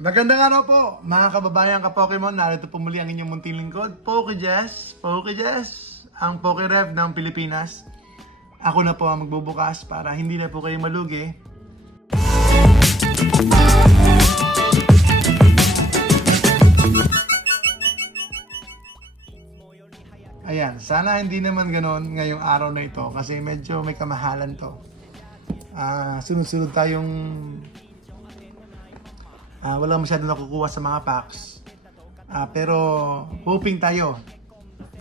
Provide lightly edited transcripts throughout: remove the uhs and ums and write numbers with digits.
Magandang araw po, mga kababayan ka-Pokemon. Narito po muli ang inyong munting lingkod, PokeJess, ang PokeRev ng Pilipinas. Ako na po ang magbubukas para hindi na po kayo malugi. Ayan, sana hindi naman ganon ngayong araw na ito kasi medyo may kamahalan to. Sunod-sunod tayong wala masyado nakukuha sa mga packs. Pero hoping tayo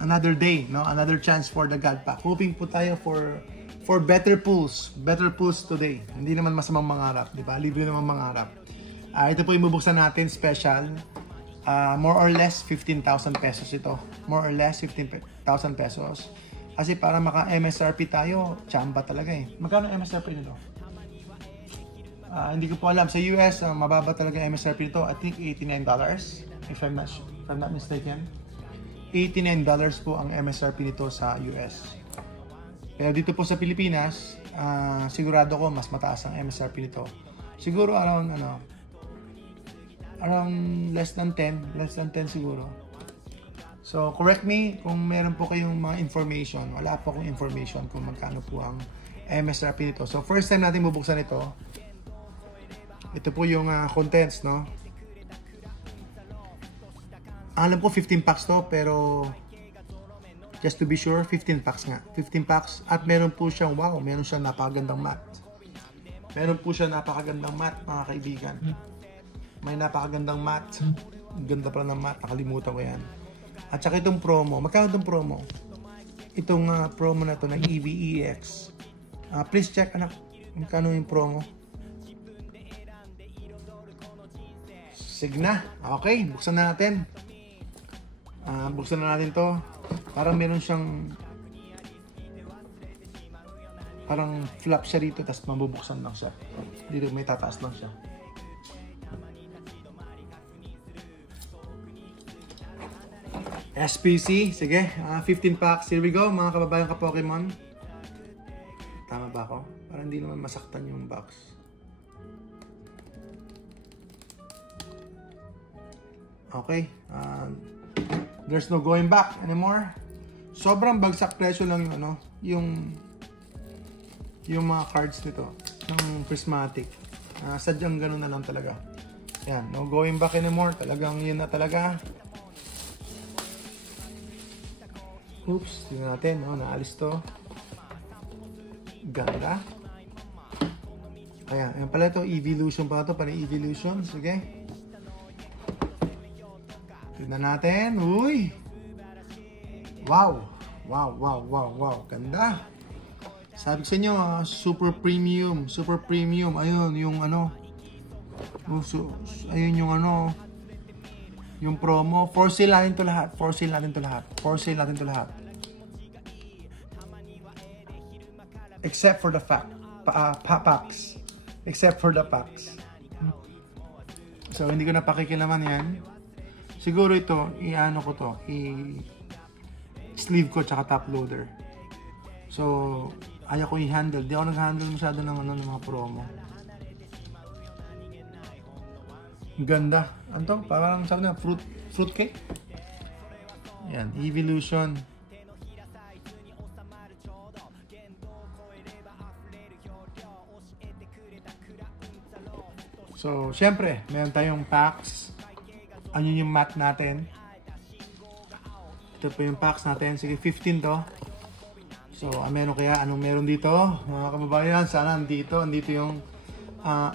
another day, no? Another chance for the God Pack. Hoping po tayo for better pulls today. Hindi naman masamang mangarap, di ba? Libre naman mangarap. Ito po yung bubuksan natin special. More or less 15,000 pesos ito. More or less 15,000 pesos. Kasi para maka-MSRP tayo, chamba talaga eh. Magkano MSRP nito? Hindi ko po alam. Sa US, mababa talaga MSRP nito. I think $89. If I'm not mistaken. $89 po ang MSRP nito sa US. Pero dito po sa Pilipinas, sigurado ko mas mataas ang MSRP nito. Siguro around less than 10 siguro. So correct me kung meron po kayong mga information. Wala po akong information kung magkano po ang MSRP nito. So first time natin bubuksan ito. Ito po yung contents, no? Alam ko 15 packs to, pero just to be sure, 15 packs nga. 15 packs at meron po siyang, wow, meron siyang napakagandang mat. Meron po siyang napakagandang mat, mga kaibigan. May napakagandang mat. Ganda pala ng mat, nakalimutan ko yan. At saka itong promo. Magkano itong promo? Itong promo na ito ng EVEX. Please check, anak. Magkano yung promo? Sige na. Okay, buksan na natin. Buksan na natin to. Parang meron siyang parang flap siya dito, tapos mabubuksan lang siya. Dito may tataas lang siya. SPC, sige. 15 packs. Here we go, mga kababayan ka-Pokemon. Tama ba ako? Parang hindi naman masaktan yung box. Okay. There's no going back anymore. Sobrang bagsak presyo lang yung mga cards nito ng prismatic. Sadyang ganun na lang talaga. Yan, no going back anymore. Talagang yun na talaga. Oops, tingnan natin, naalis to. Ganda. Ayan pala ito, Evolution pa ito, parang Evolution. Sige. Tignan natin. Uy! Wow! Ganda. Sabi ko sa inyo, super premium. Ayun, yung ayun yung yung promo. For sale natin to lahat. Except for the packs. Except for the packs. So, hindi ko na pakikilaman yan. Siguro ito, ko to. Sleeve ko tsaka top loader. So, ayaw ko i-handle. Di ako nag-handle masyado ng mga promo. Ganda. Ano to? Parang sabi na, fruit cake? Yan, Evolution. So, syempre, meron tayong packs. Ano yung mat natin? Ito po yung packs natin. Sige, 15 to. So, meron kaya? Anong meron dito? Mga kababayan, sana andito yung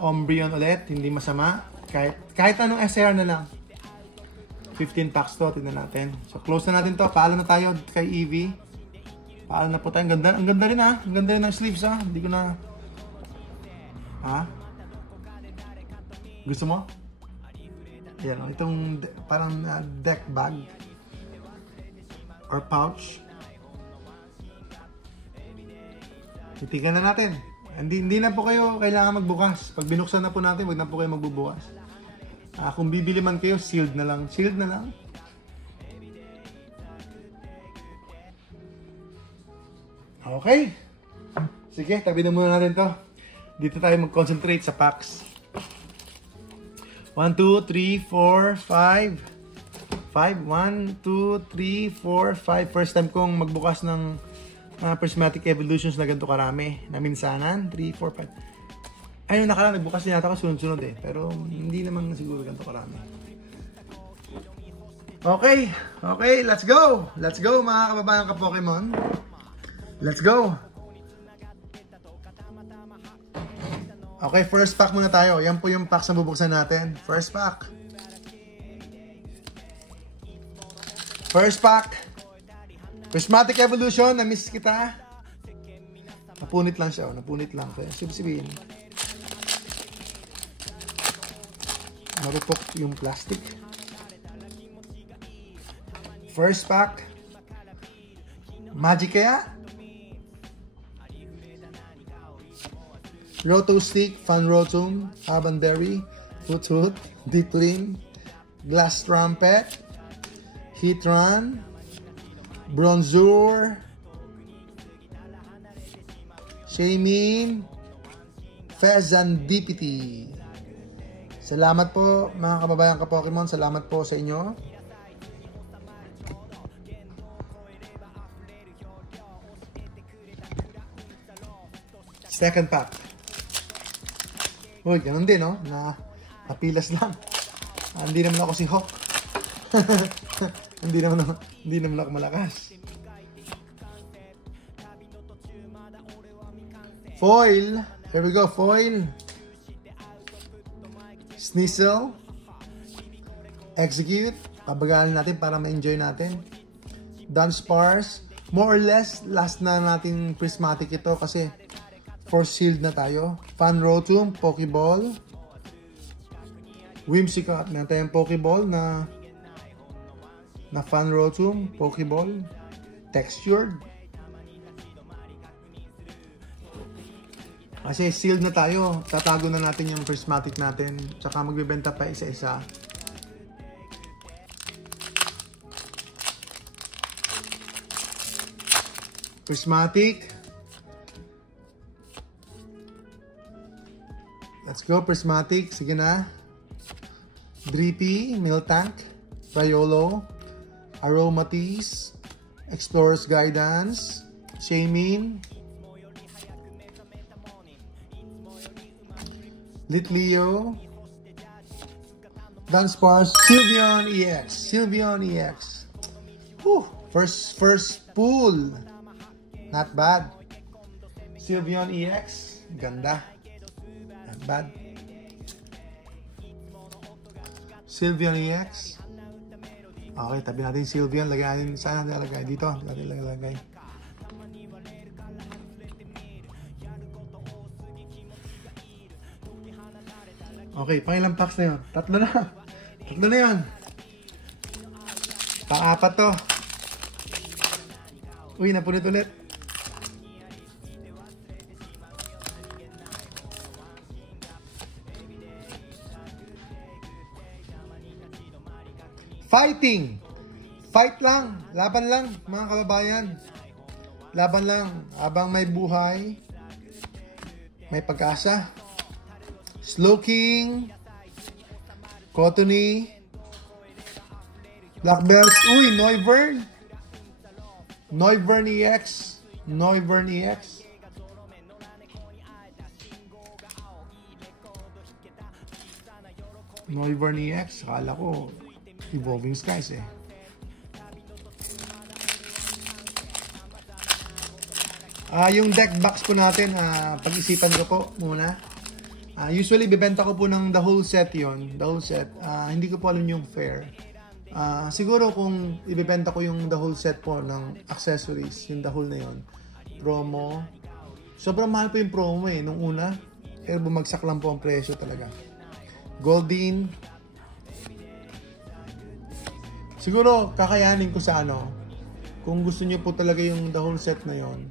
Umbreon ulit. Hindi masama. Kahit anong SR na lang. 15 packs to. Tignan natin. So, close na natin to. Paalam na tayo kay Eevee. Paalam na po tayo. Ang ganda rin ha. Ang ganda rin ng sleeves ha. Hindi ko na... Gusto mo? Yan. Itong parang deck bag. Or pouch. Titigan na natin. Hindi na po kayo kailangan magbukas. Pag binuksan na po natin, wag na po kayo magbubukas. Kung bibili man kayo, sealed na lang. Okay. Sige, tabi na muna natin to. Dito tayo mag-concentrate sa packs. 1, 2, 3, 4, 5. 5. 1, 2, 3, 4, 5. First time kong magbukas ng prismatic evolutions na ganito karami. Naminsanan. 3, 4, 5. Ayun, nakaraan. Nagbukas din yata ako sunod-sunod eh. Pero hindi naman siguro ganito karami. Okay. Okay, let's go. Let's go mga kababayan ka-Pokemon. Let's go. Okay, first pack muna tayo. Yan po yung packs na bubuksan natin. First pack. First pack. Prismatic Evolution. Na-miss kita. Napunit lang siya. Napunit lang. Kaya sabihin. Marupok yung plastic. First pack. Magikarp. Roto Stick, Fanrotum, Habanberry, Hoot, Deepling, Glass Trumpet, Heatran, Bronzor, Shaymin, Fezandipity. Salamat po mga kababayan ka-Pokemon. Salamat po sa inyo. Second pack. Uy, ganun din, no? Napilas lang. Hindi naman ako si Hawk. hindi naman ako malakas. Foil. Here we go, foil. Sneasel. Execute. Pabagalin natin para ma-enjoy natin. Dunsparce. More or less, last na natin prismatic ito kasi Force Shield na tayo. Fanrotum, Pokeball. Whimsicott. Meron tayong Pokeball na Fanrotum, Pokeball. Textured. Kasi sealed na tayo. Tatago na natin yung prismatic natin. Tsaka magbibenta pa isa-isa. Prismatic. Let's go, Prismatic. Sige na. Drippy, Miltank, Riolo, Aromatisse, Explorer's Guidance, Shaymin, Litleo, Dunsparce, Sylveon EX. Sylveon EX. Whew. First pull. Not bad. Sylveon EX. Ganda. Not bad. Sylveon EX. Okay, tabi natin Sylveon. Lagyan natin. Saan natin lagay? Dito. Natin lagay. Okay, pangilang packs na yun? Tatlo na. Tatlo na yun. Pang-apat to. Uy, napunit ulit. Fighting! Fight lang. Laban lang, mga kababayan. Laban lang. Habang may buhay, may pag-asa. Slowking, Cottony, Black Belts. Uy, Noivern. Noivern EX. Noivern EX. Noivern EX. Akala ko Evolving Skies eh. Yung deck box po natin, pag-isipan ko po muna. Usually, bibenta ko po ng the whole set yon, the whole set. Hindi ko po alam yung fair. Siguro kung ibibenta ko yung the whole set po ng accessories, yung the whole na yon, promo. Sobrang mahal po yung promo eh, nung una. Pero bumagsak lang po ang presyo talaga. Goldeen. Siguro, kakayanin ko sa ano. Kung gusto niyo po talaga yung the whole set na yon,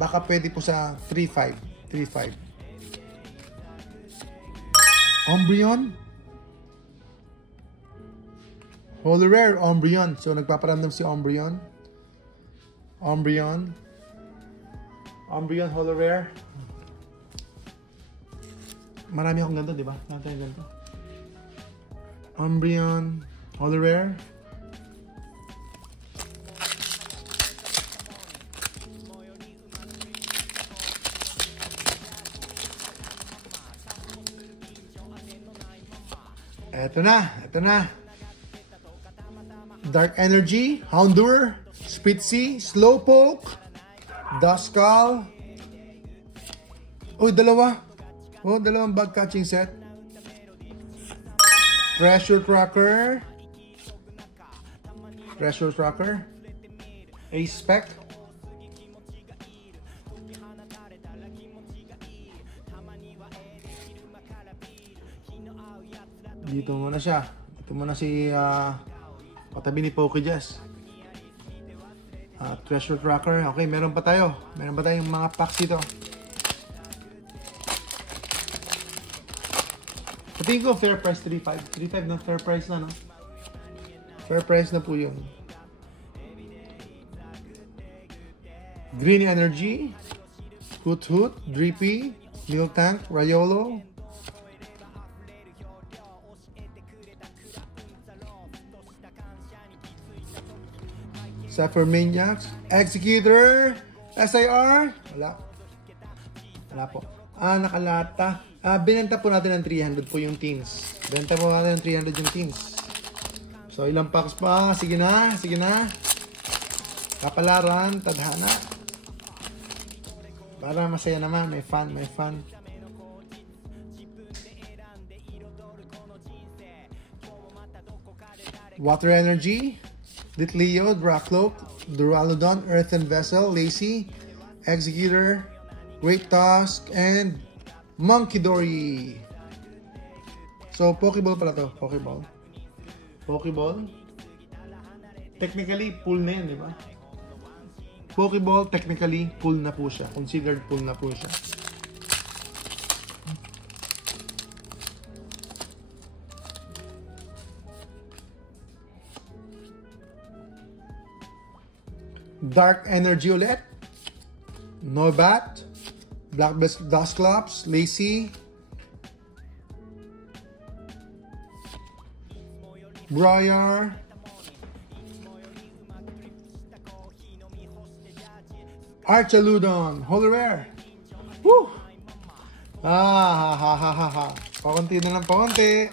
baka pwede po sa 3.5. 3.5. Umbreon. Holy Rare, Umbreon. So, nagpaparamdam si Umbreon. Umbreon. Umbreon, Holy Rare. Marami akong ganito, di ba? Marami tayong ganito. Umbreon, Holo Rare. Ito na. Dark Energy, Houndour, Spitzy, Slowpoke, Duskull. Uy, dalawa. Oh, dalawang bug catching set. Treasure Tracker. Ace Spec. Dito muna siya. Ito muna si katabi ni Pokejazz. Treasure Tracker. Okay, meron pa tayo. Meron pa tayong mga packs dito. Tingin ko fair price 3.5. 3.5 na fair price na, no? Fair price na po yun. Green Energy, Hoot, Drippy, Miltank, Rayolo, Sapphire Maniacs, Executor, SIR, wala po. Nakalata. Binenta po natin ng 300 po yung teens. Benta po natin ng 300 yung teens. So, ilang packs pa? Sige na. Kapalaran, tadhana. Para masaya naman. May fun. Water Energy, Litleo, Dracloak, Duraludon, Earthen Vessel, Lacy, Executor, Great Tusk, and Monkidori. So, Pokeball pala to. Pokeball. Technically, pull na yan, di ba? Pokeball, technically, pull na po siya. Considered pull na po siya. Dark Energy ulit. Nobat. Black Dusclops, Lacy, Briar, Archaludon, Holo Rare. Woo! Pakunti na lang, pakunti.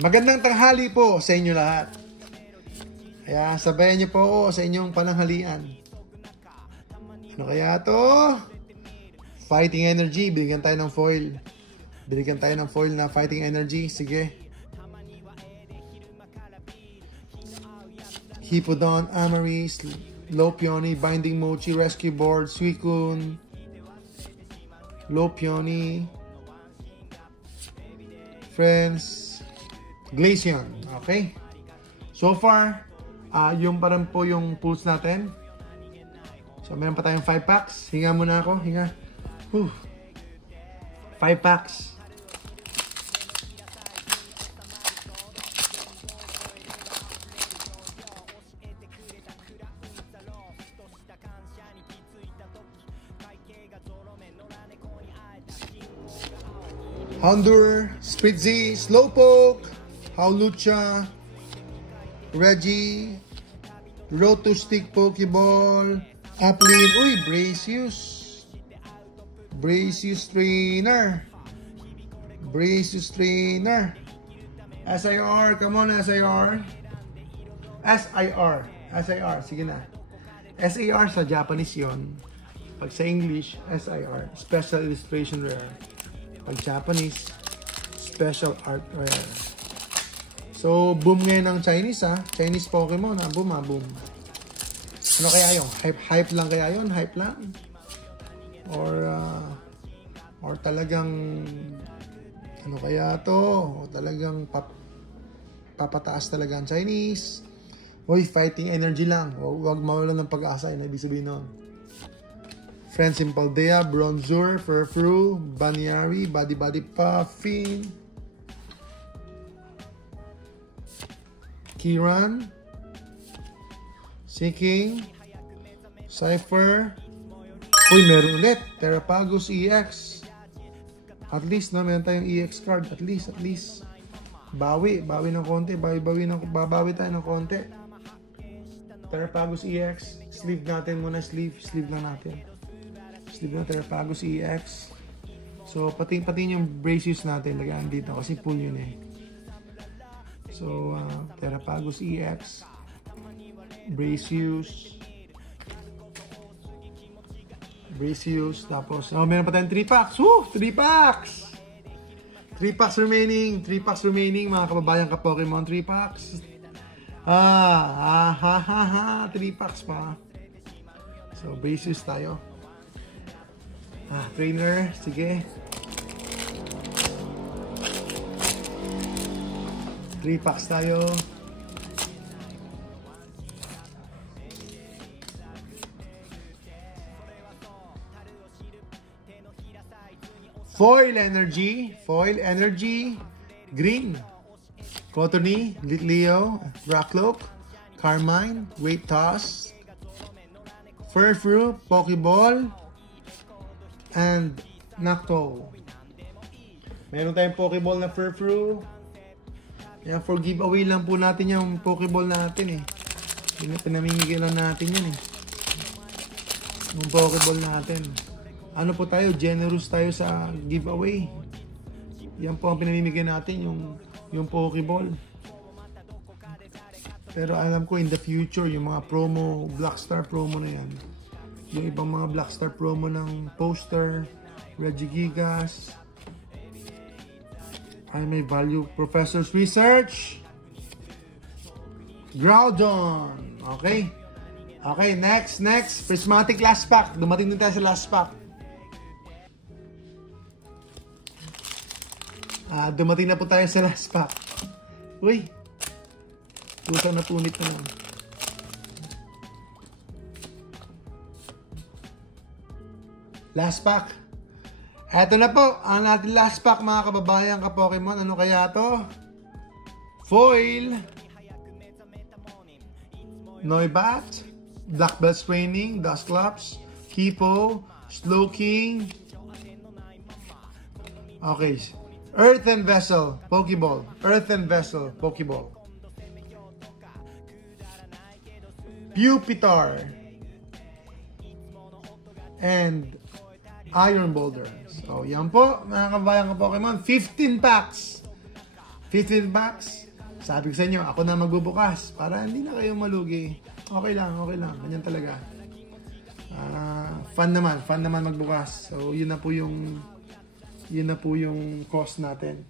Magandang tanghali po sa inyo lahat. Kaya sabayan niyo po ako sa inyong pananghalian. Ano kaya to? Fighting Energy. Binigyan tayo ng foil. Na Fighting Energy. Sige. Hippodon, Amaris, Lopioni, Binding Mochi, Rescue Board, Suicune, Lopioni, Friends, Glaceon. Okay. So far, yung parang po yung pulls natin. So, meron pa tayong 5 packs. Hinga muna ako. Hinga. 5 packs. Houndour, Spitzy, Slowpoke, Howlucha, Reggie, Road to Stick Pokeball, Applin, Bracious Trainer, SIR, come on SIR, sige na. SIR sa Japanese yon. Pag sa English, SIR, Special Illustration Rare. Pag Japanese, Special Art Rare. So, boom ngayon ng Chinese Chinese Pokemon boom. Ano kaya yun? Hype lang kaya yun? Hype lang? Or talagang ano kaya to? O talagang papataas talaga ang Chinese? Fighting Energy lang. Huwag mawalan ng pag-asa. Yun ibig sabihin nun. Friends in Paldea, Bronzor, Furfru, Banyari, Body Puffin, Kiran, Seeking, Cypher, Uy, meron ulit. Terrapagus EX. At least, no? Meron tayong EX card. At least. Bawi ng konti. Babawi tayo ng konti. Terrapagus EX. Sleeve natin muna. Sleeve lang natin. Sleeve na Terrapagus EX. So, pati yung braces natin. Lagyan dito. Kasi full yun eh. So, Terrapagus EX. Braceus. Tapos, meron pa tayong 3 packs. Woo! 3 packs! 3 packs remaining. 3 packs remaining, mga kababayan ka Pokemon. 3 packs. 3 packs pa. So, Braceus tayo. Trainer. Sige. 3 packs tayo. Foil Energy, Green, Cottonee, Litleo, Rockloak, Carmine, Weight Toss, Furfru, Pokeball, and Noctowl. Meron tayong Pokeball na Furfru. Yan, for giveaway lang po natin yung Pokeball natin eh. Pinamimigay lang natin yan eh. Yung Pokeball natin. Ano po tayo, generous tayo sa giveaway. Yan po ang pinamimigay natin, yung Pokeball. Pero alam ko in the future, yung mga promo, Blackstar promo na yan. Yung ibang mga Blackstar promo ng poster, Regigigas, ay may value, Professor's Research, Groudon. Okay, next. Prismatic last pack. Dumating din tayo sa last pack. Dumating na po tayo sa last pack. Uy! Kusang napunit na naman. Last pack. Eto na po, ang ating last pack mga kababayan ka Pokemon. Ano kaya to? Foil. Noibat. Black Belt Training. Dusclops. Kipo. Slowking. Okay. Earthen Vessel, Pokeball. Pupitar. And Iron Boulder. So, yan po, mga kabayan ka Pokemon. 15 packs. Sabi ko sa inyo, ako na magbubukas. Para hindi na kayo malugi. Okay lang. Ganyan talaga. Fun naman magbukas. So, yun na po yung cost natin.